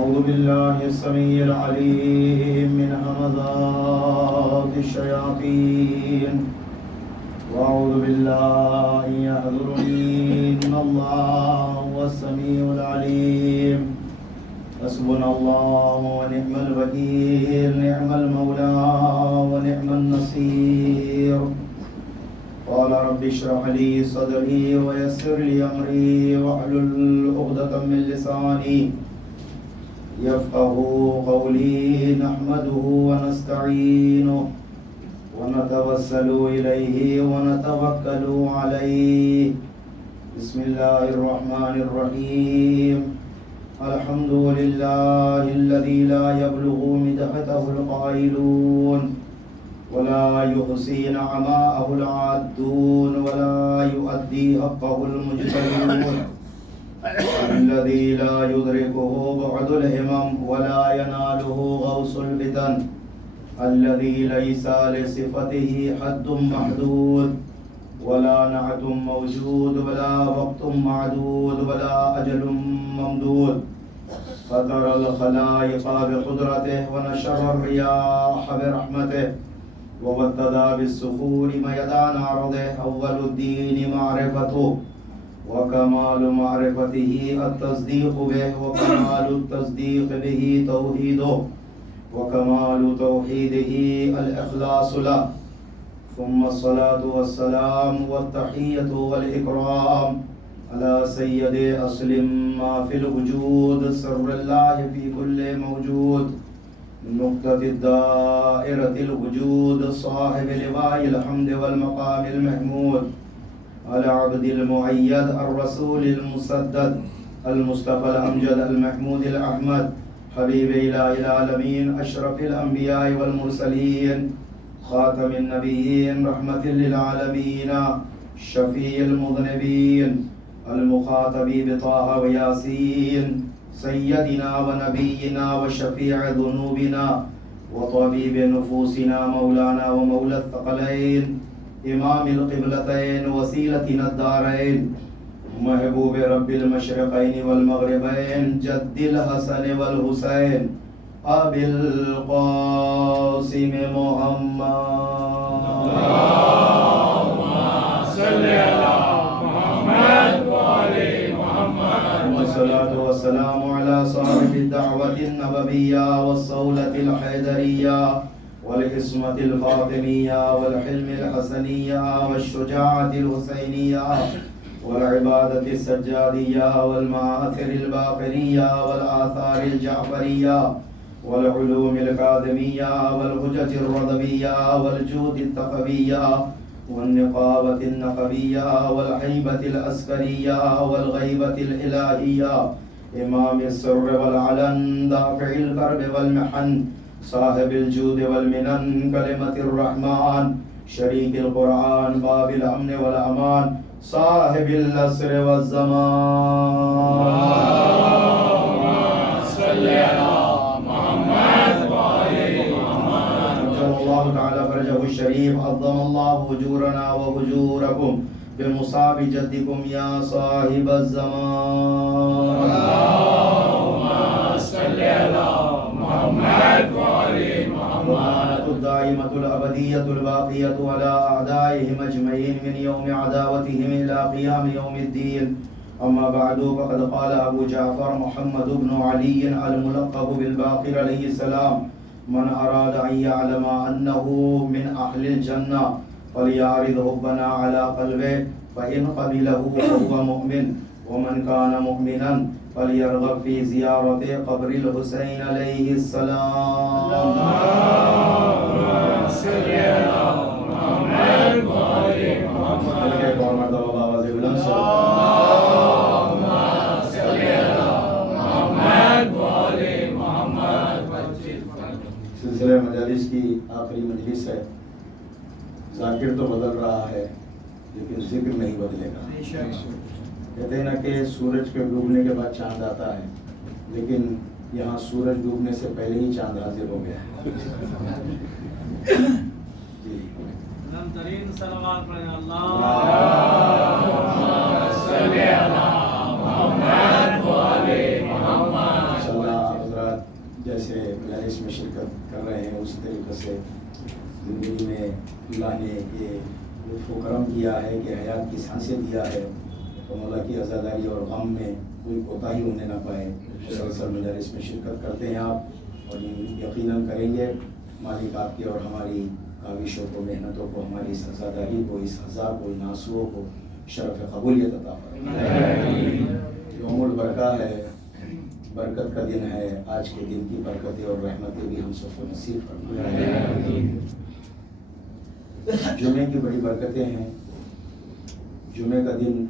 أعوذ بالله السميع العليم من همزات الشياطين وأعوذ بالله أن يحضرني إن الله هو السميع العليم حسبنا الله ونعم الوكيل نعم المولى ونعم النصير قال رب اشرح لي صدري ويسر لي أمري واحلل عقدة من لساني يفقهوا قولي نحمده ونستعينه ونتوسل إليه ونتوكل عليه بسم الله الرحمن الرحيم الحمد لله الذي لا يبلغ مدحته القائلون ولا يحصي نعماءه العادون ولا يؤدي حقه المجتهدون الذي لا يدركه بعد الهمم ولا يناله غوص الفتن الذي ليس لصفته حد محدود ولا نعت موجود ولا وقت معدود ولا أجل ممدود فطر الخلائق بقدرته ونشر الرياح برحمته وابتدى بالسخور ميدان عرضه أول الدين معرفته وكمال معرفته التصديق به وكمال التصديق به توحيده وكمال توحيده الإخلاص له ثم الصلاة والسلام والتحية والإكرام على سيد أصل ما في الوجود سر الله في كل موجود نقطة الدائرة الوجود صاحب لواء الحمد والمقام المحمود العبد المؤيد الرسول المسدد المصطفى الأمجد المحمود الأحمد حبيب إله العالمين أشرف الأنبياء والمرسلين خاتم النبيين رحمة للعالمين شفيع المذنبين المخاطب بطه وياسين سيدنا ونبينا وشفيع ذنوبنا وطبيب نفوسنا مولانا ومولى الثقلين امام القبلتين وسيلتنا الدارين محبوب رب المشرقين والمغربين جد الحسن والحسين ابي القاسم محمد اللهم صل على محمد وآل محمد والصلاة والسلام على صاحب الدعوة النبوية والصولة الحيدرية والعصمة الفاطمية والحلم الحسنية والشجاعة الحسينية والعبادة السجادية والمآثر الباقرية والآثار الجعفرية والعلوم الكاظمية والحجج الرضوية والجود التقوية والنقابة النقبية والهيبة العسكرية والغيبة الإلهية إمام السر والعلن دافع الكرب والمحن صاحب الجود والمنن كلمة الرحمن شريك القرآن باب الأمن والأمان صاحب الأسر والزمان اللهم صل على محمد وآل محمد أجل الله تعالى فرجه الشريف عظم الله أجورنا وأجوركم بمصاب جدكم يا صاحب الزمان اللهم صل على محمد وآل محمد واللعنة الدائمة الأبدية الباقية على أعدائهم أجمعين من يوم عداوتهم إلى قيام يوم الدين أما بعد فقد قال أبو جعفر محمد بن علي الملقب بالباقر عليه السلام من أراد أن يعلم أنه من أهل الجنة فليعرض حبنا على قلبه فإن قبله فهو مؤمن ومن كان مؤمنا فليرغب في زيارة قبر الحسين عليه السلام اللهم صل على محمد وآل محمد اللهم صل على محمد وآل محمد سلسلہ مجالس کی آخری مجلس ہے. ذاکر تو بدل رہا ہے لیکن ذکر نہیں بدلے گا. کہتے ہیں نا کہ سورج کے ڈوبنے کے بعد چاند آتا ہے، لیکن یہاں سورج ڈوبنے سے پہلے ہی چاند حاضر ہو گیا. جی ترین صلوات پڑھیں اللهم صل على محمد وآل محمد جیسے مجالس میں شرکت کر رہے ہیں اسی طریقے سے زندگی میں اللہ نے یہ لطف و کرم کیا ہے کہ حیات کی سانسیں دیا ہے تو مولا کی عزاداری اور غم میں کوئی کوتاہی ہونے نہ پائے. مسلسل مجالس میں شرکت کرتے ہیں آپ اور یقیناً کریں گے. مالک آپ کی اور ہماری کاوشوں کو، محنتوں کو، ہماری اس عزاداری کو، اس عزا کو، ان آنسوؤں کو شرف قبولیت عطا فرمائے. یوم البرکہ ہے، برکت کا دن ہے. آج کے دن کی برکتیں اور رحمتیں بھی ہم سب کو نصیب فرمائے. جمعے کی بڑی برکتیں ہیں. جمعے کا دن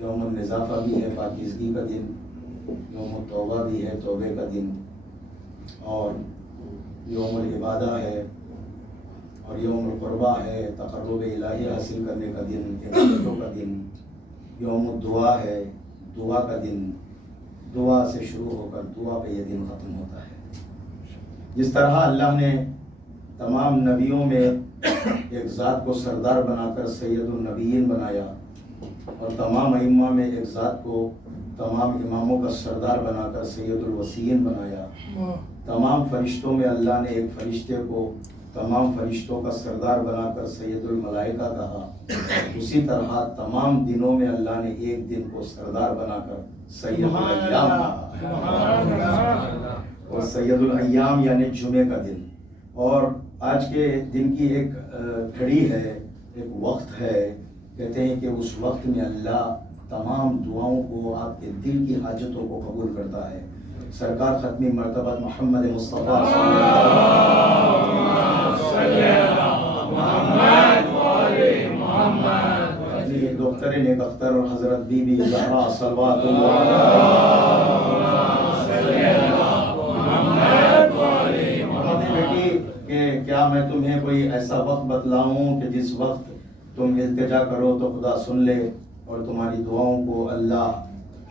یوم النظافہ بھی ہے، پاکیزگی کا دن، یوم التوبہ بھی ہے، توبے کا دن، اور یوم العبادہ ہے، اور یوم القربہ ہے، تقرب الہی حاصل کرنے کا دن، عبادتوں کا دن. یوم الدعا ہے، دعا کا دن، دعا سے شروع ہو کر دعا پہ یہ دن ختم ہوتا ہے. جس طرح اللہ نے تمام نبیوں میں ایک ذات کو سردار بنا کر سید النبیین بنایا، اور تمام ائمہ میں ایک ذات کو تمام اماموں کا سردار بنا کر سید الوسیین بنایا. تمام فرشتوں میں اللہ نے ایک فرشتے کو تمام فرشتوں کا سردار بنا کر سید الملائکہ کہا. اسی طرح تمام دنوں میں اللہ نے ایک دن کو سردار بنا کر سید الایام کہا، اور سید الایام یعنی جمعے کا دن. اور آج کے دن کی ایک گھڑی ہے، ایک وقت ہے، کہتے ہیں کہ اس وقت میں اللہ تمام دعاؤں کو، آپ کے دل کی حاجتوں کو قبول کرتا ہے. سرکار ختمی مرتبہ محمد مصطفیٰ دختر نیک اختر اور حضرت بی بی زہرا صلوات اللہ بیٹی کہ کیا میں تمہیں کوئی ایسا وقت بتلاؤں کہ جس وقت تم التجا کرو تو خدا سن لے اور تمہاری دعاؤں کو اللہ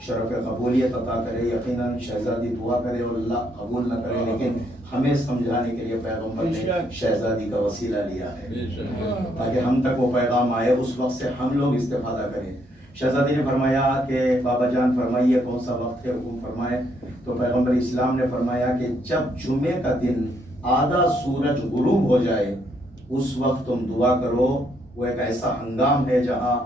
شرف قبولیت عطا کرے. یقیناً شہزادی دعا کرے اور اللہ قبول نہ کرے، لیکن ہمیں سمجھانے کے لیے پیغمبر نے شہزادی کا وسیلہ لیا ہے تاکہ ہم تک وہ پیغام آئے، اس وقت سے ہم لوگ استفادہ کریں. شہزادی نے فرمایا کہ بابا جان فرمائیے کون سا وقت ہے، حکم فرمائے. تو پیغمبر اسلام نے فرمایا کہ جب جمعے کا دن آدھا سورج غروب ہو جائے اس وقت تم دعا کرو. وہ ایک ایسا ہنگام ہے جہاں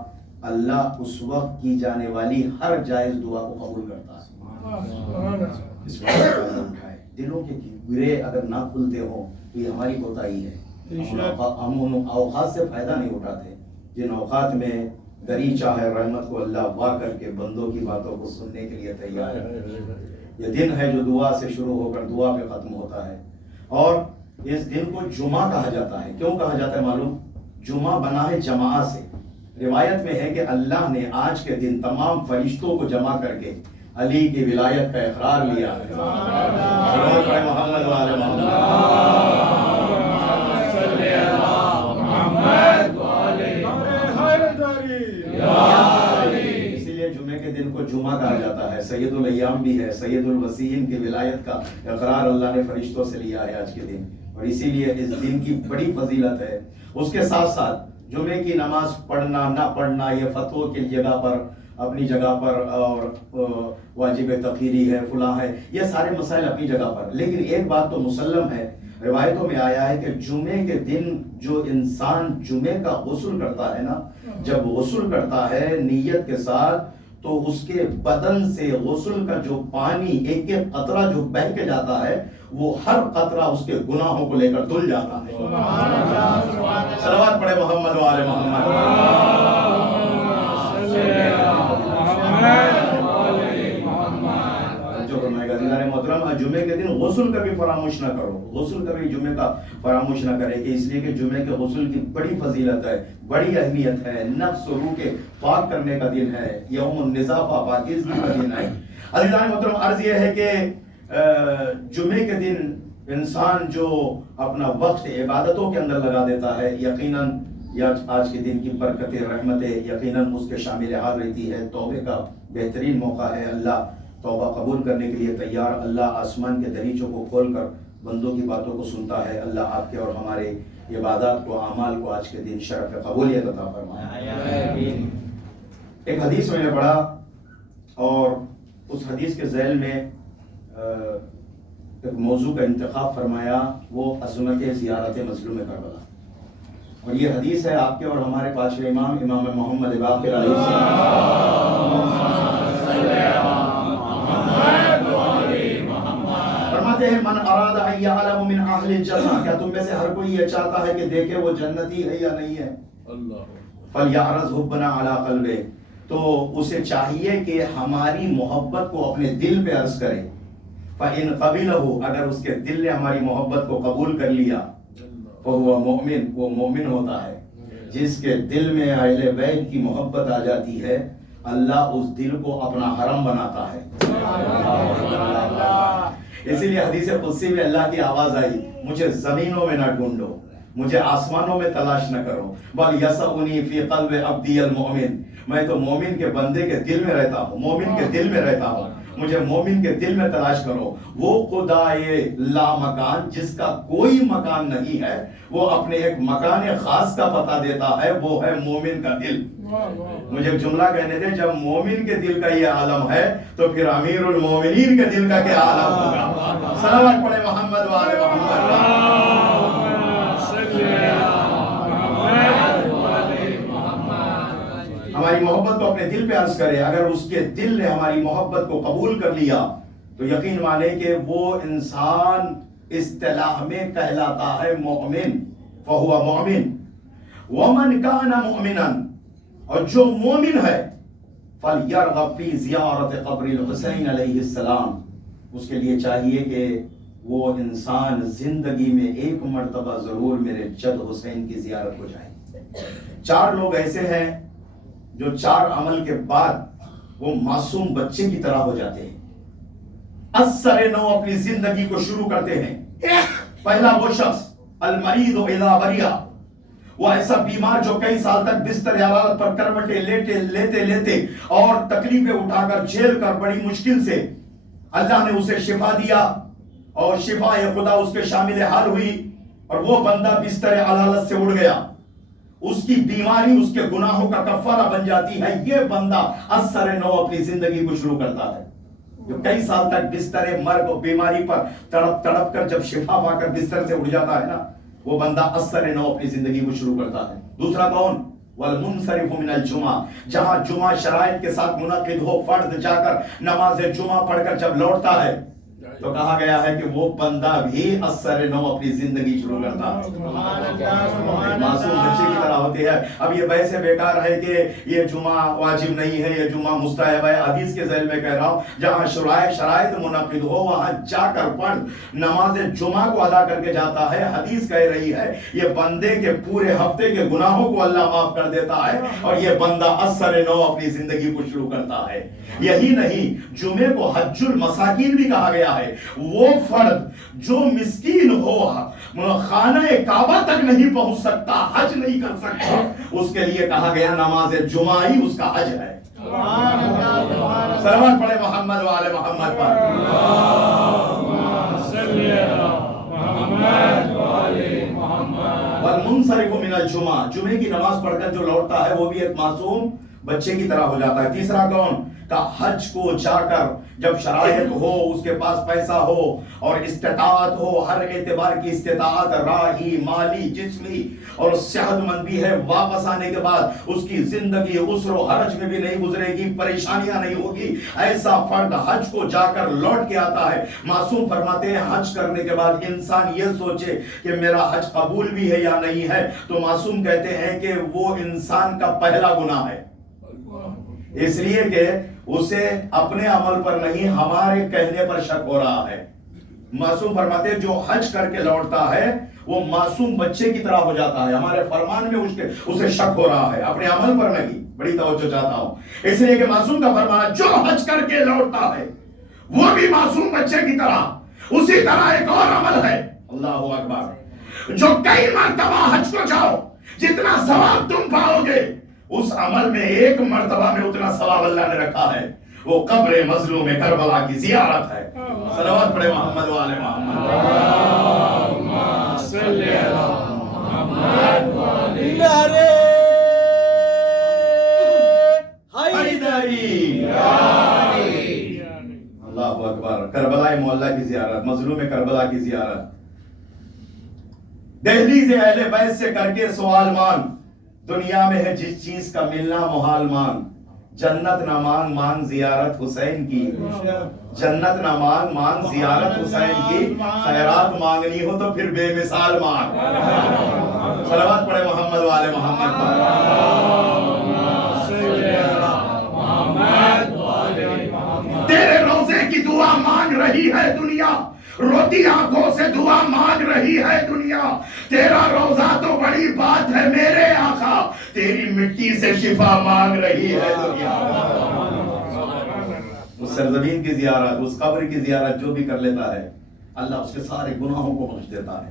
اللہ اس وقت کی جانے والی ہر جائز دعا کو قبول کرتا ہے. اس وقت اٹھائے دلوں کے گرے اگر نہ کھلتے ہوں تو یہ ہماری کوتاہی ہے. ہم ان اوقات سے فائدہ نہیں اٹھاتے جن اوقات میں دری چاہے رحمت کو اللہ وا کر کے بندوں کی باتوں کو سننے کے لیے تیار ہے. یہ دن ہے جو دعا سے شروع ہو کر دعا پہ ختم ہوتا ہے. اور اس دن کو جمعہ کہا جاتا ہے. کیوں کہا جاتا ہے معلوم؟ جمعہ بنا ہے جماعت سے. روایت میں ہے کہ اللہ نے آج کے دن تمام فرشتوں کو جمع کر کے علی کی ولایت کا اقرار لیا ہے. محمد وعلی اسی لیے جمعے کے دن کو جمعہ کہا جاتا ہے. سید الایام بھی ہے، سید الوسیین کی ولایت کا اقرار اللہ نے فرشتوں سے لیا ہے آج کے دن، اور اسی لیے اس دن کی بڑی فضیلت ہے. اس کے ساتھ ساتھ جمعے کی نماز پڑھنا نہ پڑھنا یہ فتووں کی جگہ پر، اپنی جگہ پر، اور واجب تقیری ہے، فلاں ہے، یہ سارے مسائل اپنی جگہ پر. لیکن ایک بات تو مسلم ہے، روایتوں میں آیا ہے کہ جمعے کے دن جو انسان جمعے کا غسل کرتا ہے نا، جب غسل کرتا ہے نیت کے ساتھ تو اس کے بدن سے غسل کا جو پانی ایک ایک قطرہ جو بہہ کے جاتا ہے وہ ہر قطرہ اس کے گناہوں کو لے کر دھل جاتا ہے. صلوات پڑھے محمد وعلی محمد. جو فرمائے گا دیدار محترم، جمعے کے دن غسل کبھی فراموش نہ کرو. غسل کبھی جمعے کا فراموش نہ کرے، کہ اس لیے کہ جمعے کے غسل کی بڑی فضیلت ہے، بڑی اہمیت ہے. نفس و روح کے پاک کرنے کا دن ہے، یوم النظافہ پاکیزگی کا دن ہے. عزیزان محترم، عرض یہ ہے کہ جمعے کے دن انسان جو اپنا وقت عبادتوں کے اندر لگا دیتا ہے، یقیناً آج کے دن کی برکتیں، رحمتیں یقیناً اس کے شامل حال رہتی ہے. توبے کا بہترین موقع ہے. اللہ توبہ قبول کرنے کے لیے تیار. اللہ آسمان کے دریچوں کو کھول کر بندوں کی باتوں کو سنتا ہے. اللہ آپ کے اور ہمارے عبادات کو، اعمال کو آج کے دن شرف قبولیت عطا فرمائے. ایک حدیث میں نے پڑھا اور اس حدیث کے ذیل میں ایک موضوع کا انتخاب فرمایا، وہ عظمت زیارت مظلوم کربلا، اور یہ حدیث ہے آپ کے اور ہمارے پانچویں امام امام محمد باقر علیہ السلام۔ فرماتے ہیں من اراد ان یعلم من اہل الجنہ، کیا تم میں سے ہر کوئی یہ چاہتا ہے کہ دیکھے وہ جنتی ہے یا نہیں ہے؟ فلیعرض حبنا علی قلبہ، تو اسے چاہیے کہ ہماری محبت کو اپنے دل پہ عرض کرے۔ فإن قبلہ، اگر اس کے دل نے ہماری محبت کو قبول کر لیا، فہو مؤمن، وہ مومن ہوتا ہے۔ جس کے دل میں اہل بیت کی محبت آ جاتی ہے، اللہ اس دل کو اپنا حرم بناتا ہے۔ اسی لیے حدیث قدسی میں اللہ کی آواز آئی، مجھے زمینوں میں نہ ڈھونڈو، مجھے آسمانوں میں تلاش نہ کرو، بل یسعنی فی قلب عبدی المؤمن، میں تو مومن کے بندے کے دل میں رہتا ہوں، مومن کے دل میں رہتا ہوں، مجھے مومن کے دل میں تلاش کرو۔ وہ خدائے لا مکان، جس کا کوئی مکان نہیں ہے، وہ اپنے ایک مکان خاص کا پتہ دیتا ہے، وہ ہے مومن کا دل۔ مجھے ایک جملہ کہنے دے، جب مومن کے دل کا یہ عالم ہے تو پھر امیر المومنین کے دل کا کیا عالم ہوگا؟ صلوات پڑھے محمد وآل محمد۔ ہماری محبت کو اپنے دل پہ عرض کرے، اگر اس کے دل نے ہماری محبت کو قبول کر لیا تو یقین مانے کہ وہ انسان اصطلاح میں کہلاتا ہے مومن، فہو مومن۔ ومن کان مؤمنا، اور جو مومن ہے، فلیرغب فی زیارت قبر الحسین علیہ السلام، اس کے لیے چاہیے کہ وہ انسان زندگی میں ایک مرتبہ ضرور میرے جد حسین کی زیارت ہو جائے۔ چار لوگ ایسے ہیں جو چار عمل کے بعد وہ معصوم بچے کی طرح ہو جاتے ہیں، اثر نو اپنی زندگی کو شروع کرتے ہیں۔ پہلا وہ شخص المریض اذا بریا، وہ ایسا بیمار جو کئی سال تک بستر حرارت پر کروٹیں لیتے اور تکلیفیں اٹھا کر جھیل کر بڑی مشکل سے اللہ نے اسے شفا دیا اور شفا خدا اس کے شامل حال ہوئی، اور وہ بندہ بستر علالت سے اڑ گیا، اس کی بیماری اس کے گناہوں کا کفارہ بن جاتی ہے۔ یہ بندہ اثر نو اپنی زندگی کو شروع کرتا ہے، جو کئی سال تک بستر مرگ اور بیماری پر تڑپ کر جب شفا پا کر بستر سے اڑ جاتا ہے نا، وہ بندہ اثر نو اپنی زندگی کو شروع کرتا ہے۔ دوسرا کون؟ والمنصرف من الجمعہ، جہاں جمعہ شرائط کے ساتھ منعقد ہو، فرد جا کر نماز جمعہ پڑھ کر جب لوٹتا ہے تو کہا گیا ہے کہ وہ بندہ بھی اثر نو اپنی زندگی شروع کرتا ہے۔ معصوم بچے کی طرح ہوتے ہیں۔ اب یہ ویسے بیکار ہے کہ یہ جمعہ واجب نہیں ہے، یہ جمعہ مستحب ہے، حدیث کے ذیل میں کہہ رہا ہوں، جہاں شرائط منعقد ہو وہاں جا کر فرد نماز جمعہ کو ادا کر کے جاتا ہے۔ حدیث کہہ رہی ہے یہ بندے کے پورے ہفتے کے گناہوں کو اللہ معاف کر دیتا ہے، اور یہ بندہ اثر نو اپنی زندگی کو شروع کرتا ہے۔ یہی نہیں، جمعے کو حج المساکین بھی کہا گیا ہے۔ وہ فرد جو مسکین ہو، خانہ کعبہ تک نہیں پہنچ سکتا، حج نہیں کر سکتا، اس کے لیے کہا گیا نماز جمعہ ہی اس کا حج ہے۔ صلوات پڑھے محمد وآل محمد پر۔ والمنصرف من الجمعہ، جمعے کی نماز پڑھ کر جو لوٹتا ہے وہ بھی ایک معصوم بچے کی طرح ہو جاتا ہے۔ تیسرا کون؟ کہ حج کو جا کر جب شرائط ہو، اس کے پاس پیسہ ہو اور استطاعت ہو، ہر اعتبار کی استطاعت، راہی، مالی، جسمی اور صحت مند بھی ہے، واپس آنے کے بعد اس کی زندگی عسر و حرج میں بھی نہیں گزرے گی، پریشانیاں نہیں ہوگی، ایسا فرد حج کو جا کر لوٹ کے آتا ہے۔ معصوم فرماتے ہیں حج کرنے کے بعد انسان یہ سوچے کہ میرا حج قبول بھی ہے یا نہیں ہے، تو معصوم کہتے ہیں کہ وہ انسان کا پہلا گناہ ہے، اس لیے کہ اسے اپنے عمل پر نہیں ہمارے کہنے پر شک ہو رہا ہے۔ معصوم فرماتے ہیں جو حج کر کے لوٹتا ہے وہ معصوم بچے کی طرح ہو جاتا ہے، ہمارے فرمان میں اسے شک ہو رہا ہے، اپنے عمل پر نہیں۔ بڑی توجہ چاہتا ہوں، اس لیے کہ معصوم کا فرمان جو حج کر کے لوٹتا ہے وہ بھی معصوم بچے کی طرح، اسی طرح ایک اور عمل ہے، اللہ اکبر، جو کئی مرتبہ حج کو جاؤ جتنا ثواب تم پاؤ گے اس عمل میں ایک مرتبہ میں اتنا ثواب اللہ نے رکھا ہے، وہ قبر مظلوم کربلا کی زیارت ہے۔ صلوات پڑھے محمد وآل محمد۔ اللہم صلی علی محمد وآل حیدری۔ اللہ اکبر۔ کربلا معلیٰ کی زیارت، مظلوم کربلا کی زیارت. دہلی سے اہل بیت سے کر کے سوال مانگ، دنیا میں ہے جس چیز کا ملنا محال مانگ. جنت نہ مانگ، مانگ زیارت حسین کی. جنت نہ مانگ، مانگ زیارت حسین کی. خیرات مانگنی ہو تو پھر بے مثال مانگ. صلوات پڑھے محمد والے محمد پر. تیرے روزے کی دعا مانگ رہی ہے دنیا، روتی آنکھوں سے دعا مانگ رہی ہے دنیا. تیرا روزہ تو بڑی بات ہے میرے آقا، تیری مٹی سے شفا مانگ رہی ہے دنیا. اس سرزمین کی زیارت، اس قبر کی زیارت جو بھی کر لیتا ہے اللہ اس کے سارے گناہوں کو بخش دیتا ہے.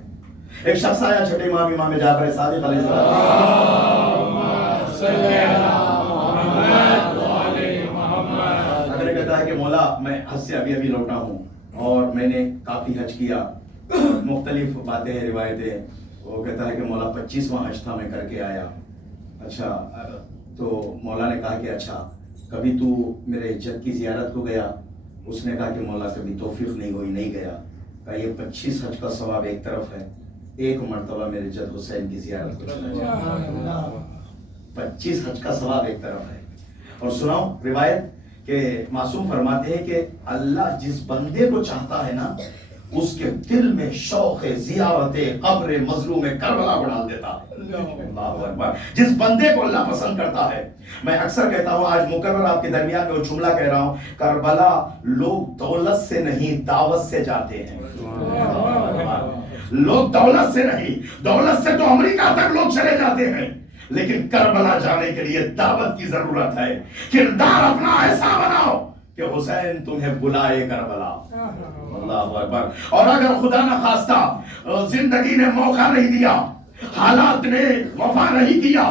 ایک شخص آیا چھٹے امام امام جعفر صادق علیہ السلام، اگر کہتا ہے کہ مولا میں حج سے ابھی لوٹا ہوں اور میں نے کافی حج کیا، مختلف باتیں ہیں روایتیں. وہ کہتا ہے کہ مولا 25واں حج تھا میں کر کے آیا. اچھا تو مولا نے کہا کہ اچھا کبھی تو میرے جد کی زیارت کو گیا؟ اس نے کہا کہ مولا کبھی توفیق نہیں ہوئی، نہیں گیا. کہا یہ 25 حج کا ثواب ایک طرف ہے، ایک مرتبہ میرے جد حسین کی زیارت کو چلا جا. 25 حج کا ثواب ایک طرف ہے. اور سناؤ روایت کہ معصوم فرماتے ہیں کہ اللہ جس بندے کو چاہتا ہے نا اس کے دل میں شوق زیارت قبر مظلوم کربلا کو ڈال دیتا ہے. اللہ اکبر. جس بندے کو اللہ پسند کرتا ہے. میں اکثر کہتا ہوں، آج مقرر آپ کے درمیان میں وہ جملہ کہہ رہا ہوں، کربلا لوگ دولت سے نہیں دعوت سے جاتے ہیں. لوگ دولت سے نہیں، دولت سے تو امریکہ تک لوگ چلے جاتے ہیں، لیکن کربلا جانے کے لیے دعوت کی ضرورت ہے. کردار اپنا ایسا بناؤ کہ حسین تمہیں بلائے کربلا. اللہ اکبر. اور اگر خدا نہ خواستہ زندگی نے موقع نہیں دیا، حالات نے وفا نہیں کیا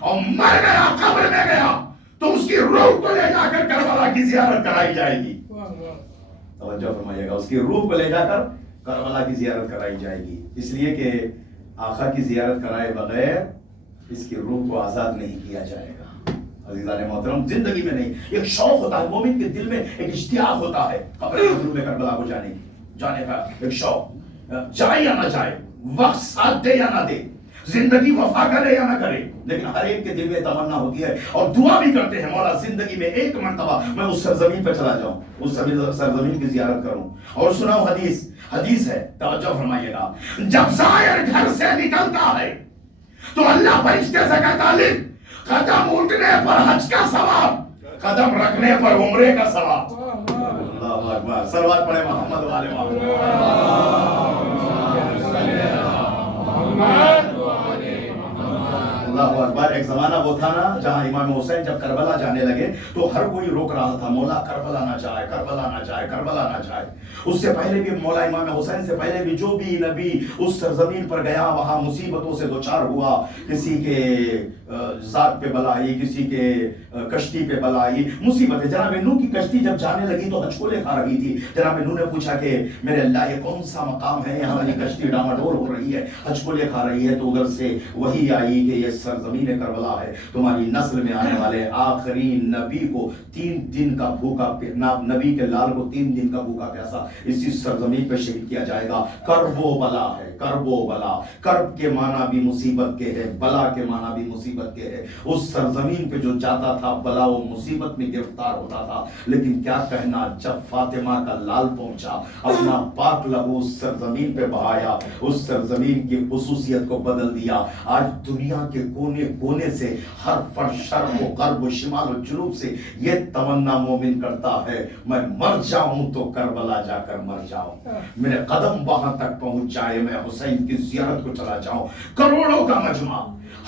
اور مر گیا، قبر میں گیا، تو اس کی روح کو لے جا کر کربلا کی زیارت کرائی جائے گی. توجہ فرمائیے گا، اس کی روح کو لے جا کر کربلا کی زیارت کرائی جائے گی. اس لیے کہ آقا کی زیارت کرائے بغیر اس کی روح کو آزاد نہیں کیا جائے گا. عزیزان محترم، زندگی میں نہیں، ایک شوق ہوتا ہے مومن کے دل میں، ایک اشتیاق ہوتا ہے قبر مظلوم کربلا کو جانے کا ایک شوق. جائے یا نہ جائے، وقت ساتھ دے یا نہ دے، زندگی وفا کرے یا نہ کرے، لیکن ہر ایک کے دل میں تمنا ہوتی ہے اور دعا بھی کرتے ہیں، مولا زندگی میں ایک مرتبہ میں اس سرزمین پہ چلا جاؤں، اس سرزمین کی زیارت کروں. اور سناؤ حدیث ہے، توجہ فرمائیے گا. جب زائر گھر سے نکلتا ہے تو اللہ فرشتے سے کہتا ہے قدم اٹھنے پر حج کا ثواب، قدم رکھنے پر عمرے کا ثواب. اللہ اکبر. صلوات پڑھے محمد والے اللہ اکبر. ایک زمانہ وہ تھا نا جہاں امام حسین جب کربلا جانے لگے تو ہر کوئی روک رہا تھا، مولا کربلا نہ جائے، کربلا نہ جائے، کربلا نہ جائے. اس سے پہلے بھی مولا امام حسین سے پہلے بھی جو بھی نبی اس سرزمین پر گیا وہاں مصیبتوں سے دوچار ہوا. کسی کے ذات پہ بلا آئی، کسی کے کشتی پہ بلا آئی، مصیبتیں. جناب نوح کی کشتی جب جانے لگی تو ہچکولے کھا رہی تھی. جناب نوح نے پوچھا کہ میرے اللہ یہ کون سا مقام ہے، یہاں والی کشتی ڈاماڈول ہو رہی ہے، ہچکولے کھا رہی ہے. تو ادھر سے وہی آئی کہ یہ سرزمین کربلا ہے، تمہاری نسل میں آنے والے آخری نبی کو 3 دن کا بھوکا، نبی کے لال کو 3 دن کا بھوکا پیاسا اسی سرزمین پہ شہید کیا جائے گا. کرب و بلا ہے، کرب و بلا. کرب کے معنی بھی مصیبت کے ہے، بلا کے معنی بھی مصیبت کے ہے. اس سرزمین پہ جو جاتا تھا بلا و مصیبت میں گرفتار ہوتا تھا. لیکن کیا کہنا، جب فاطمہ کا لال پہنچا اپنا پاک لہو اس سرزمین پہ بہایا، اس سرزمین کی خصوصیت کو بدل دیا. آج دنیا کے کونے کونے سے، ہر پر شرق و غرب و شمال و جنوب سے یہ تمنا مومن کرتا ہے میں مر جاؤں تو کربلا جا کر مر جاؤں، میرے قدم وہاں تک پہنچ جائے، میں حسین کی زیارت کو چلا جاؤں. کروڑوں کا مجمع،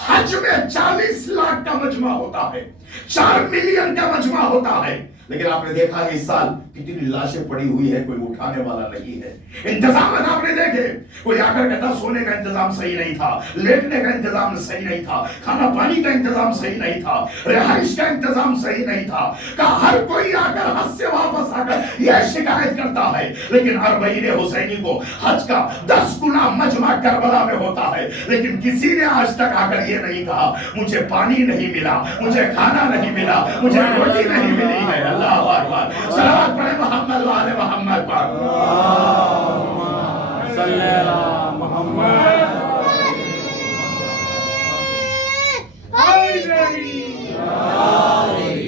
حج میں 40 لاکھ کا مجمع ہوتا ہے، 4 ملین کا مجمع ہوتا ہے. لیکن آپ نے دیکھا ہے اس سال کتنی لاشیں پڑی ہوئی ہے، کوئی اٹھانے والا نہیں ہے. انتظامات آپ نے دیکھے، کوئی آ کر کہتا سونے کا انتظام صحیح نہیں تھا، لیٹنے کا انتظام صحیح نہیں تھا، کھانا پانی کا انتظام صحیح نہیں تھا، رہائش کا انتظام صحیح نہیں تھا. کہ ہر کوئی آ کر حج سے واپس آ کر یہ شکایت کرتا ہے. لیکن اربعین حسینی کو حج کا 10 گنا مجمع کربلا میں ہوتا ہے، لیکن کسی نے آج تک آ کر یہ نہیں کہا مجھے پانی نہیں ملا، مجھے کھانا نہیں ملا، مجھے روٹی نہیں ملی ہے. اللہ اکبر. صلوات پڑھیں محمد و آل محمد پر. صلی اللہ محمد.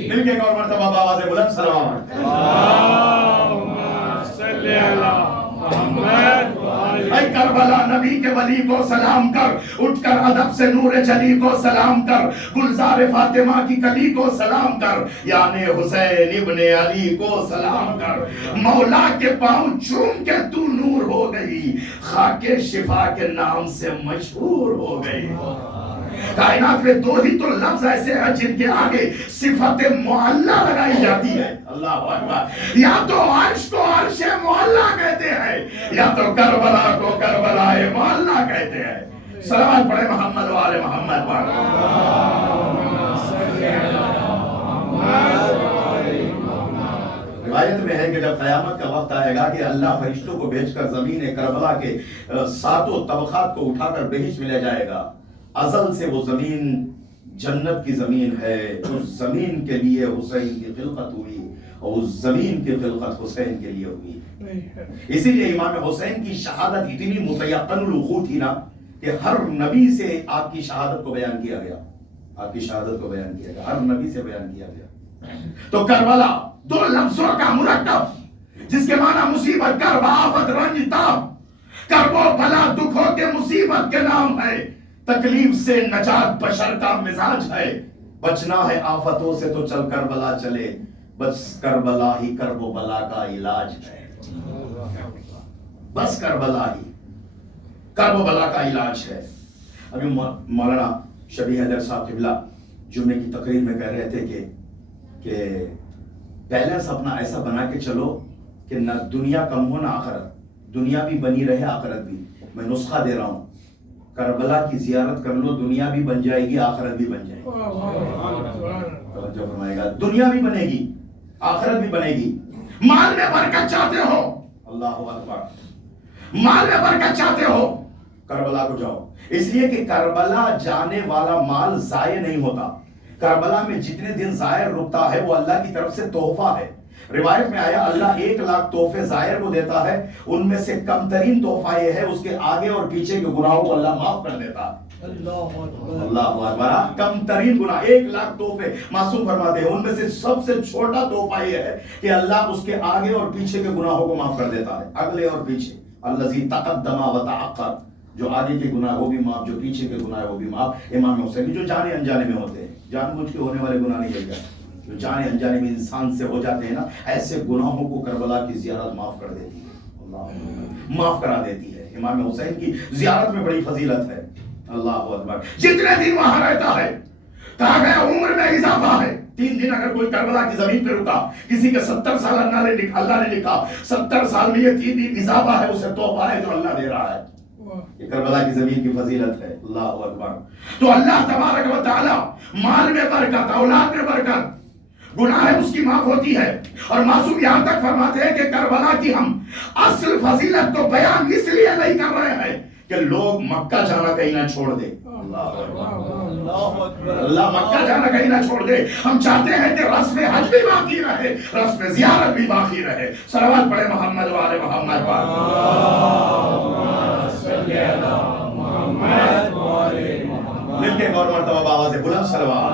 مل کے ایک اور مرتبہ بآواز بلند سلام. صلی اللہ محمد. اے کربلا نبی کے ولی کو سلام کر، اٹھ کر ادب سے نور جلی کو سلام کر، گلزار فاطمہ کی کلی کو سلام کر، یعنی حسین ابن علی کو سلام کر. مولا کے پاؤں چوم کے تو نور ہو گئی، خاک شفا کے نام سے مشہور ہو گئی. کائنات میں دو ہی تو لفظ ایسے ہیں جن کے آگے صفت معلّہ لگائی جاتی ہے. اللہ اکبر. یا تو عرش کو عرش معلّہ کہتے ہیں، یا تو کربلا کو کربلا معلّہ کہتے ہیں. صلوات پڑھیں محمد و آل محمد پر. روایت میں ہے کہ جب قیامت کا وقت آئے گا کہ اللہ فرشتوں کو بھیج کر زمین کربلا کے ساتوں طبقات کو اٹھا کر بہشت میں لے جائے گا. ازل سے وہ زمین جنت کی زمین ہے. اس زمین کے لیے حسین کی خلقت ہوئی اور اس زمین کی خلقت حسین کے لیے ہوئی. اسی لیے امام حسین کی شہادت اتنی متیقن الوقوع تھی نا کہ ہر نبی سے آپ کی شہادت کو بیان کیا گیا. آپ کی شہادت کو بیان کیا گیا، ہر نبی سے بیان کیا گیا. تو کربلا دو لفظوں کا مرکب جس کے معنی مصیبت، کرب، آفت، رنج، تاب. کرب و بلا دکھوں کے مصیبت کے نام ہے. تکلیف سے نجات بشر کا مزاج ہے. بچنا ہے آفتوں سے تو چل کربلا چلے، بس کربلا ہی کرب و بلا کا علاج ہے. بس کربلا ہی کرب و بلا کا علاج ہے. ابھی مولانا شبیہ حیدر صاحب قبلہ جمعے کی تقریر میں کہہ رہے تھے کہ بیلنس اپنا ایسا بنا کے چلو کہ نہ دنیا کم ہو نہ آخرت. دنیا بھی بنی رہے، آخرت بھی. میں نسخہ دے رہا ہوں، کربلا کی زیارت کر لو، دنیا بھی بن جائے گی، آخرت بھی بن جائے گی. توجہ فرمائے گا. دنیا بھی بنے گی، آخرت بھی بنے گی. مال میں برکت چاہتے ہو، اللہ اکبر، مال میں برکت چاہتے ہو، کربلا کو جاؤ. اس لیے کہ کربلا جانے والا مال ضائع نہیں ہوتا. کربلا میں جتنے دن زائر رکتا ہے وہ اللہ کی طرف سے تحفہ ہے. روایت میں آیا اللہ 1,00,000 تحفے زائر کو دیتا ہے، ان میں سے کم ترین تحفہ یہ ہے اس کے آگے اور پیچھے کے گناہوں کو اللہ معاف کر دیتا ہے. اللہ اکبر. کم ترین گناہ 1,00,000 تحفے معصوم فرماتے ہیں، ان میں سے سب سے چھوٹا تحفہ یہ ہے کہ اللہ اس کے آگے اور پیچھے کے گناہوں کو معاف کر دیتا ہے. اگلے اور پیچھے، الذی تقدم و تأخر، جو آگے کے گناہ وہ بھی معاف، جو پیچھے کے گناہ وہ بھی معاف. امام حسین جو جانے انجانے میں ہوتے ہیں، جان بوجھ کے ہونے والے گناہ نہیں ہے، جو جانے انجانے میں انسان سے ہو جاتے ہیں نا، ایسے گناہوں کو کربلا کی زیارت معاف کر دیتی ہے. اللہ معاف کرا دیتی ہے. امام حسین کی زیارت میں بڑی فضیلت ہے. اللہ اکبر. جتنے دن وہاں رہتا ہے، کہا گیا عمر میں اضافہ ہے. 3 دن اگر کوئی کربلا کی زمین پہ رکا، کسی کے 70 سال اللہ نے لکھا، 70 سال میں یہ 3 دن اضافہ ہے، اسے تحفہ ہے جو اللہ دے رہا ہے. یہ کربلا کی زمین کی فضیلت ہے. اللہ اکبر. تو اللہ تبارک و تعالی مال میں برکت، اولاد میں برکت، گناہ اس کی معاف ہوتی ہے. اور معصوم یہاں تک فرماتے ہیں کہ کربلا کی ہم اصل فضیلت تو بیان اس لیے نہیں کر رہے ہیں کہ لوگ مکہ جانا کہیں نہ چھوڑ دے. اللہ مکہ جانا کہیں نہ چھوڑ دے. ہم چاہتے ہیں کہ رسم حج بھی باقی رہے، رسم زیارت بھی باقی رہے. صلوات پڑھے محمد و آل محمد پر. مل کے اور مرتبہ بابا سے بلند صلوات.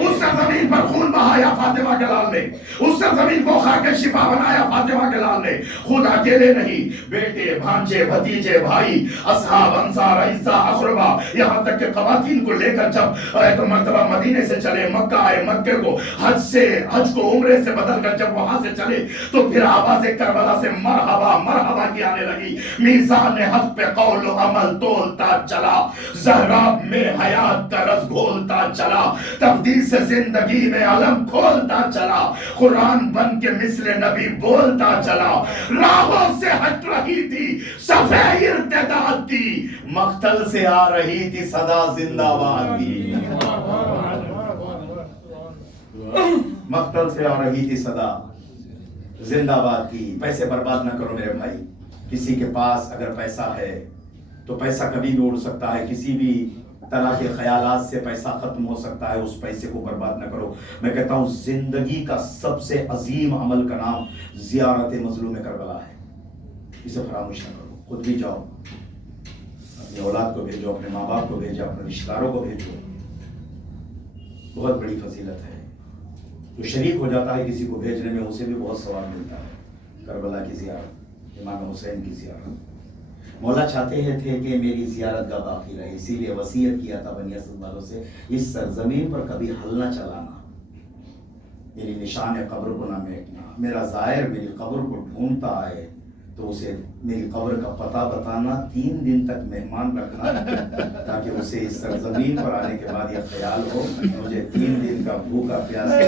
اس سرزمین پر خون بہایا فاطمہ کے لال نے، اس سرزمین کو خاک شفا بنایا فاطمہ کے لال نے. خود اکیلے نہیں، بیٹے، بھانجے، بھتیجے، بھائی، اصحاب، انصار، اعزا، اقربا، یہاں تک کہ خواتین کو لے کر جب ایک مرتبہ مدینے سے چلے، مکہ آئے، مکے کو حج کو عمرے سے بدل کر جب وہاں سے چلے تو پھر آواز کربلا سے مرحبا مرحبا کی آنے لگی. میزان حق پہ قول و عمل تولتا چلا، زہرا میں حیات کا رس گھولتا چلا، تقدیر سے زندگی میں علم کھولتا چلا، قرآن بن کے مثل نبی بولتا چلا. راہوں سے ہٹ رہی تھی صفحہ ارتداد کی، مقتل سے آ رہی تھی صدا زندہ باد کی. مقتل سے آ رہی تھی صدا زندہ باد کی. پیسے برباد نہ کرو میرے بھائی، کسی کے پاس اگر پیسہ ہے تو پیسہ کبھی بھی اڑ سکتا ہے، کسی بھی طرح کے خیالات سے پیسہ ختم ہو سکتا ہے، اس پیسے کو برباد نہ کرو۔ میں کہتا ہوں زندگی کا سب سے عظیم عمل کا نام زیارت مظلوم کربلا ہے، اسے فراموش نہ کرو۔ خود بھی جاؤ، اپنی اولاد کو بھیجو، اپنے ماں باپ کو بھیجو، اپنے رشتہ داروں کو بھیجو، بہت بڑی فضیلت ہے۔ جو شریک ہو جاتا ہے کسی کو بھیجنے میں، اسے بھی بہت ثواب ملتا ہے۔ کربلا کی زیارت، امام حسین کی زیارت، مولا چاہتے تھے کہ میری زیارت گاہ باقی رہے، اسی لیے وصیت کیا تھا بنی اسد والوں سے، اس سرزمین پر کبھی ہل نہ چلانا، میری نشان قبر کو نہ میٹنا، میرا زائر میری قبر کو ڈھونڈتا آئے تو اسے میری قبر کا پتہ بتانا، 3 دن تک مہمان رکھنا، تاکہ اسے اس سرزمین پر آنے کے بعد یہ خیال ہو مجھے 3 دن کا بھوکا پیاسا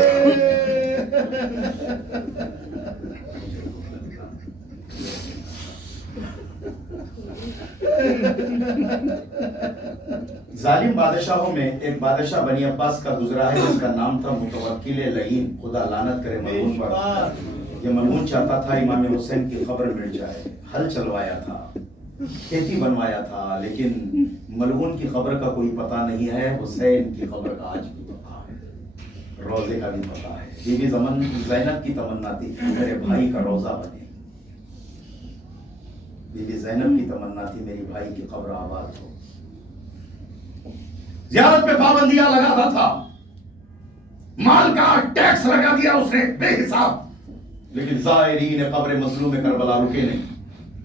ظالم بادشاہوں میں ایک بادشاہ بنی عباس کا گزرا ہے جس کا نام تھا متوکل لعین، خدا لعنت کرے ملعون پر۔ یہ ملعون چاہتا تھا امام حسین کی قبر مٹ جائے، حل چلوایا تھا، کھیتی بنوایا تھا، لیکن ملعون کی قبر کا کوئی پتہ نہیں ہے، حسین کی قبر کا آج بھی پتہ ہے، روزے کا بھی پتہ ہے۔ بی بی زینب کی تمنا تھی میرے بھائی کا روزہ بنے، بی بی زینب کی تمنا تھی میری بھائی کی قبر آباد ہو۔ زیارت پہ پابندیاں لگاتا تھا، مال کا ٹیکس لگا دیا اس نے بے حساب، لیکن زائرین قبر مظلوم کربلا رکے نہیں،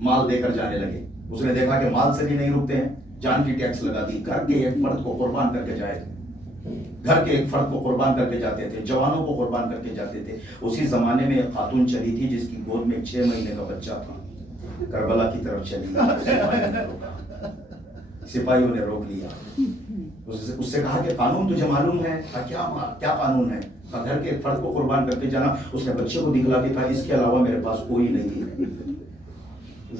مال دے کر جانے لگے۔ اس نے دیکھا کہ مال سے بھی نہیں رکتے ہیں، جان کی ٹیکس لگا دی، گھر کے ایک فرد کو قربان کر کے جائے تھے، گھر کے ایک فرد کو قربان کر کے جاتے تھے، جوانوں کو قربان کر کے جاتے تھے۔ اسی زمانے میں ایک خاتون چلی تھی جس کی گود میں 6 مہینے کا بچہ تھا، کربلا کی طرف چلی، سپاہیوں نے روک لیا، اس سے کہا کہ قانون تجھے معلوم ہے؟ کیا قانون ہے؟ گھر کے ایک فرد کو قربان کر کے جانا۔ اس نے بچے کو دکھلا کے کہا اس کے علاوہ میرے پاس کوئی نہیں ہے۔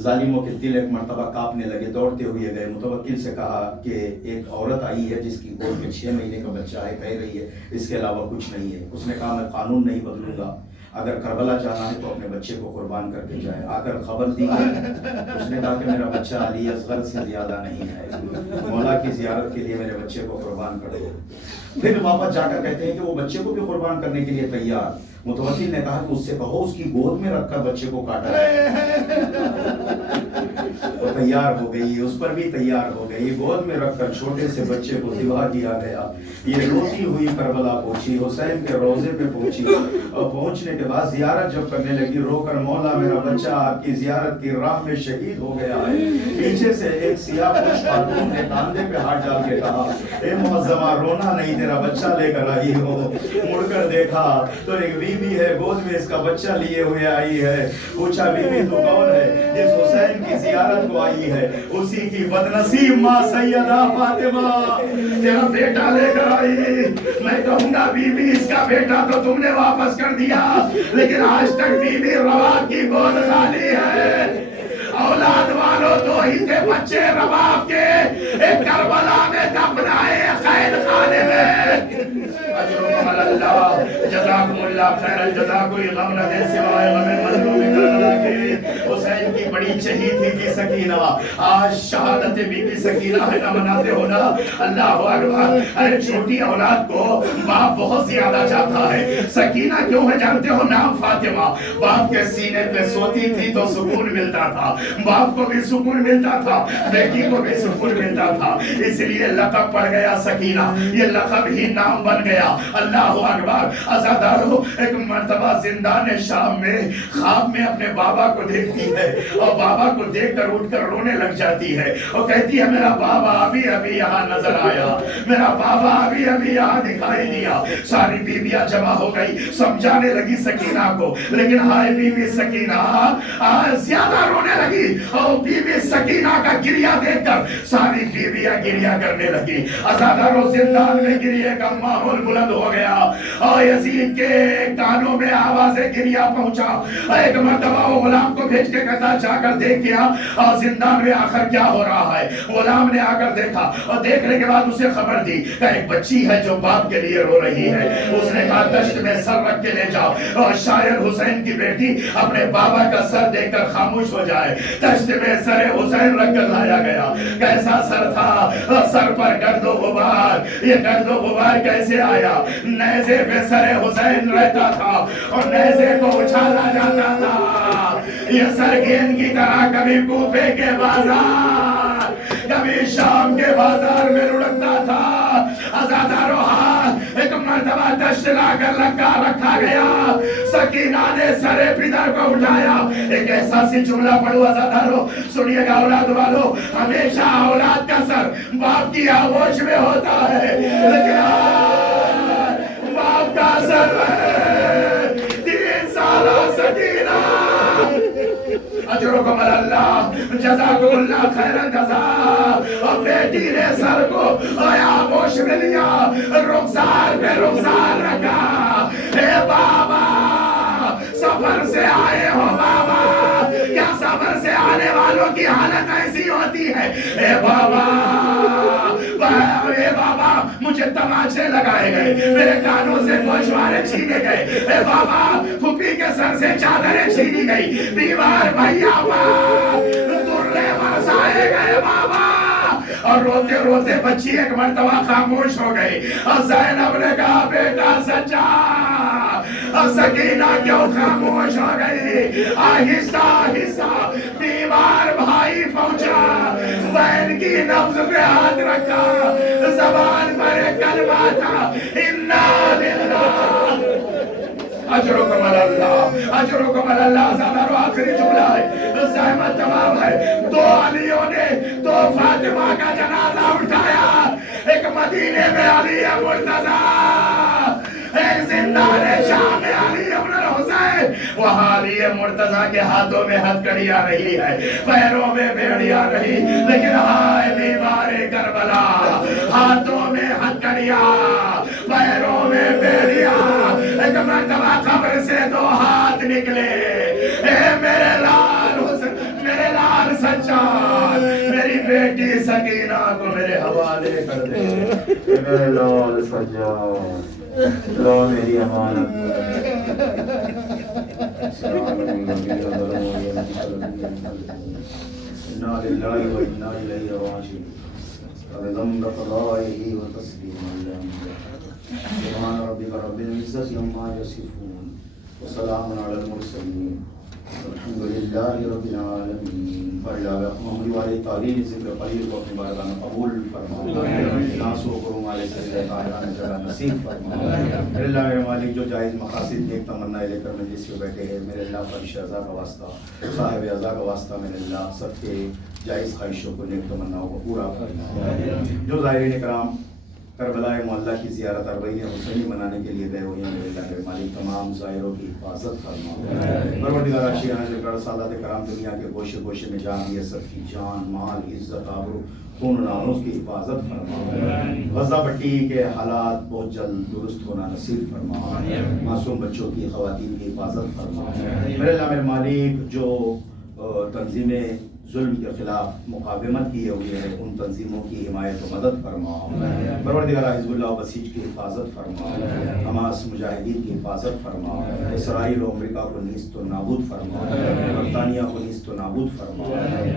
ظالموں کے دل ایک مرتبہ کانپنے لگے، دوڑتے ہوئے گئے، متوکل سے کہا کہ ایک عورت آئی ہے جس کی گود میں 6 مہینے کا بچہ ہے، کہہ رہی ہے اس کے علاوہ کچھ نہیں ہے۔ اس نے کہا میں قانون نہیں بدلوں گا، اگر کربلا جانا ہے تو اپنے بچے کو قربان کر کے جائے۔ آ کر خبر دی اس نے کہا کہ میرا بچہ علی اصغر سے زیادہ نہیں ہے، مولا کی زیارت کے لیے میرے بچے کو قربان کر دو۔ پھر واپس جا کر کہتے ہیں کہ وہ بچے کو بھی قربان کرنے کے لیے تیار۔ متوکل نے کہا کہ اس سے کہو اس کی گود میں رکھ کر بچے کو کاٹا ہے۔ وہ تیار ہو گئی، اس پر بھی تیار ہو گئی، گود میں رکھ کر چھوٹے سے بچے کو ذبح کیا گیا۔ یہ روتی ہوئی کربلا پہنچی، حسین کے روضے پہ پہنچی، اور پہنچنے کے بعد زیارت جب کرنے لگی رو کر مولا میرا بچہ آپ کی زیارت کی راہ میں شہید ہو گیا ہے۔ پیچھے سے ایک سیاہ پوش خاتون نے کاندھے پہ ہاتھ ڈال کے کہا اے معظمہ رونا نہیں، تیرا بچہ لے کر آئی ہو۔ مڑ کر دیکھا تو ایک بیوی ہے، گود میں اس کا بچہ لیے ہوئے آئی ہے۔ پوچھا بیوی تو کون ہے؟ جس حسین کی زیارت کو آئی ہے، اسی کی بدنصیب ماں سیدہ فاطمہ تیرا بیٹا لے کر آئی۔ میں کہوں گا بیوی اس کا بیٹا تو تم نے واپس کر دیا، لیکن آج تک بیوی رباب کی گود خالی ہے۔ اولاد والوں تو ہی تھے بچے رباب کے، ایک کربلا میں دفنائے قید خانے میں۔ اجرکم اللہ، جزاکم اللہ خیر الجزا، کوئی غم نہ دے سوائے غم مظلوم کربلا کے۔ حسین کی بڑی چہیتی تھی سکینہ، آج شہادت بی بی سکینہ ہے نہ مناتے ہو نا؟ اللہ اکبر۔ ارے چھوٹی اولاد کو باپ بہت زیادہ چاہتا ہے۔ سکینہ کیوں ہے جانتے ہو؟ نام فاطمہ، باپ کے سینے پہ سوتی تھی تو سکون ملتا تھا، باپ کو بھی سکون ملتا تھا، بیٹی کو بھی سکون ملتا تھا، اس لیے لقب پڑ گیا سکینہ، یہ لقب ہی نام بن گیا۔ اللہ اکبر۔ عزادارو، ایک مرتبہ زندان شام میں خواب میں اپنے بابا کو دیکھتی ہے، اور بابا کو دیکھ کر اٹھ کر رونے لگ جاتی ہے، اور کہتی ہے میرا بابا ابھی یہاں نظر آیا، میرا بابا ابھی یہاں دکھائی دیا۔ ساری بیویاں جمع ہو گئی، سمجھانے لگی سکینہ کو، لیکن ہائے بی بی سکینہ زیادہ رونے لگی، اور بی بی سکینہ کا گریہ دیکھ کر ساری بیویاں گریہ کرنے لگی۔ عزادارو، زندان میں گریہ کا ماحول بلند ہو گیا، اور یزید کے کانوں میں آواز گریا پہنچا۔ ایک مرتبہ وہ غلام کو بھیج کے کہتا جا کر دیکھ کیا اور زندان میں آخر کیا ہو رہا ہے۔ غلام نے آ کر دیکھا اور دیکھنے کے بعد اسے خبر دی کہ ایک بچی ہے جو باپ کے لیے رو رہی ہے۔ اس نے کہا دشت میں سر رکھ کے لے جاؤ اور شاید حسین کی بیٹی اپنے بابا کا سر دیکھ کر خاموش ہو جائے۔ دشت میں سر حسین رکھ کر لایا گیا۔ کیسا سر تھا؟ سر پر گرد و غبار۔ یہ گرد و غبار کیسے آیا؟ نیزے پہ سر حسین رہتا تھا اور نیزے کو اچھالا جاتا تھا۔ یہ سر گیند کی طرح کبھی کوفے کے بازار کبھی شام کے بازار میں لڑکتا تھا۔ ازادارو ہاتھ ایک مرتبہ دشت لا کر رکھا گیا۔ سکینہ نے سر پدر کو اٹھایا۔ ایک احساسی جملہ پڑھو ازادارو، سنیے گا اولاد والو، ہمیشہ اولاد کا سر باپ کی آغوش میں ہوتا ہے، لیکن باپ کا سر ہے 3 سالہ سکینہ۔ اجرکم اللہ، جزاکم اللہ خیر الجزاء۔ اور بیٹی نے سر کو آغوش میں لیا، رخسار پہ رخسار رکھا۔ اے بابا سفر سے آئے ہو بابا، کیا سفر سے آنے والوں کی حالت ایسی ہوتی ہے؟ اے بابا اے بابا مجھے تماچے لگائے گئے، میرے کانوں سے گوشوارے چھینے گئے۔ اے بابا پھوپھی کے سر سے چادریں چھینی گئی، بیمار بھائیا درے برسائے گئے بابا۔ اور روتے روتے بچی ایک مرتبہ خاموش ہو گئی اور زینب نے کہا بیٹا سچا۔ اور سکینہ کیوں خاموش ہو گئی؟ آہستہ آہستہ بیمار بھائی پہنچا، بہن کی نبض پہ ہاتھ رکھا، زبان پر ایک کلمہ تھا، انا للہ اجرکم اللہ، اجرکم اللہ۔ زادارو آخری جملہ ہے، زحمت تمام ہے۔ 2 علیوں نے 2 فاطمہ کا جنازہ اٹھایا، ایک مدینے میں علی مرتضیٰ، ایک زندان شام میں علی ابن الحسین۔ وہاں علی مرتضیٰ کے ہاتھوں میں ہتھکڑیاں نہیں ہے، پیروں میں بیڑیاں نہیں، لیکن ہائے بیمار کربلا، ہاتھوں میں ہتھکڑیاں، پیروں میں بیڑیاں۔ ایک مرتبہ قبر سے 2 ہاتھ نکلے، اے میرے لال حسین، میرے لال سجاد، میری بیٹی سکینہ کو میرے حوالے کر دے۔ میرے لال سجاد لو میری امانت۔ انا للہ و انا الیہ راجعون۔ رضا بقضائہ و تسلیم سبحان ربک رب العزة عما یصفون وسلام علی المرسلین الحمد للہ رب العالمین۔ محمد والی تعلیم ذکر قلیل کو اپنی بارگاہ میں قبول فرما، ناسو کرم علیہ صلی اللہ جگہ نصیب فرما۔ میرے اللہ میرے مالک جو جائز مقاصد نیک تمنا لے کر مجلس میں بیٹھے ہیں، میرے اللہ فرش رضا کا واسطہ، صاحب رضا کا واسطہ، میرے اللہ سب کے جائز خواہشوں کو نیک تمناؤں کو پورا فرما۔ جو زائرین کرام کربلا معلیٰ کی زیارت اربعین حسینی منانے کے لیے گئے ہوئے ہیں، میرے اللہ کے مالک تمام زائروں کی حفاظت فرما۔ پروردگار شیران شکر سادات کرام دنیا کے گوشے گوشے میں جان دیے، سب کی جان مال عزت آبرو خون ناموس کی حفاظت فرما۔ غزہ پٹی کے حالات بہت جلد درست ہونا نصیب فرما، معصوم بچوں کی خواتین کی حفاظت فرما۔ میرے اللہ میرے مالک جو تنظیمیں ظلم کے خلاف مقاومت کیے ہوئے ہیں، ان تنظیموں کی حمایت و مدد فرما۔ پروردگار حزب اللہ و بسیج کی حفاظت فرما، حماس مجاہدین کی حفاظت فرما، اسرائیل و امریکہ کو نیست و نابود فرما، برطانیہ کو نیست و نابود فرما،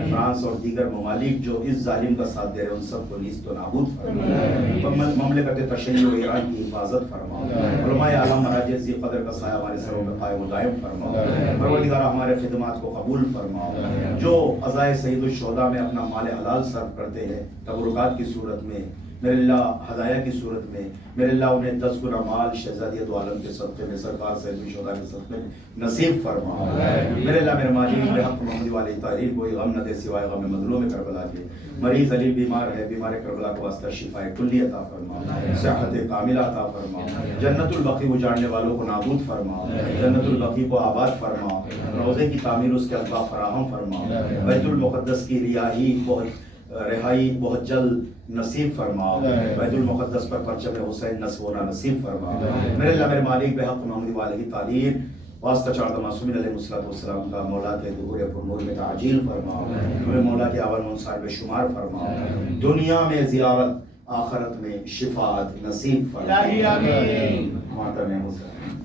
فرانس اور دیگر ممالک جو اس ظالم کا ساتھ دے رہے ان سب کو نیست و نابود فرما۔ مملکت تشیع و ایران کی حفاظت فرما، علماء اعلام مراجع ذی قدر کا سایہ ہمارے سروں پہ قائم و دائم فرما۔ پروردگار ہمارے خدمات کو قبول فرما، جو سعید الشہداء میں اپنا مال حلال صرف کرتے ہیں تبرکات کی صورت میں، میرے اللہ ہدایہ کی صورت میں، میرے اللہ انہیں 10 گنا مال شہزادی دو عالم کے صدقے میں سرکار سید الشہداء کے صدقے میں نصیب فرما۔ میرے اللہ میرے مالک بحق محمد والی تعریف کوئی غم نہ دے سوائے غم مظلوم کربلا کے۔ مریض علی بیمار ہے، بیمار کربلا کو واسطہ شفا کلی عطا فرما، صحت کاملہ عطا فرما، جنت البقیع اجاڑنے والوں کو نابود فرما، جنت البقیع کو آباد فرما، روضے کی تعمیر اس کے اسباب فراہم فرما، بیت المقدس کی ریاحی کو رہائی بہت جلد نصیب فرما، بیت المقدس پر پرچم حسین نصب ہونا نصیب فرما۔ میرے اللہ میرے مالک بحق محمد والہ تعلیم واسطہ چاہتا معصومین علیہ السلام کا مولا کے ظہور پر نور میں تعجیل فرما، ہمیں مولا کے اول منصار میں شمار فرما، دنیا میں زیارت آخرت میں شفاعت نصیب فرما۔ الہی آمین۔ ماتم حسین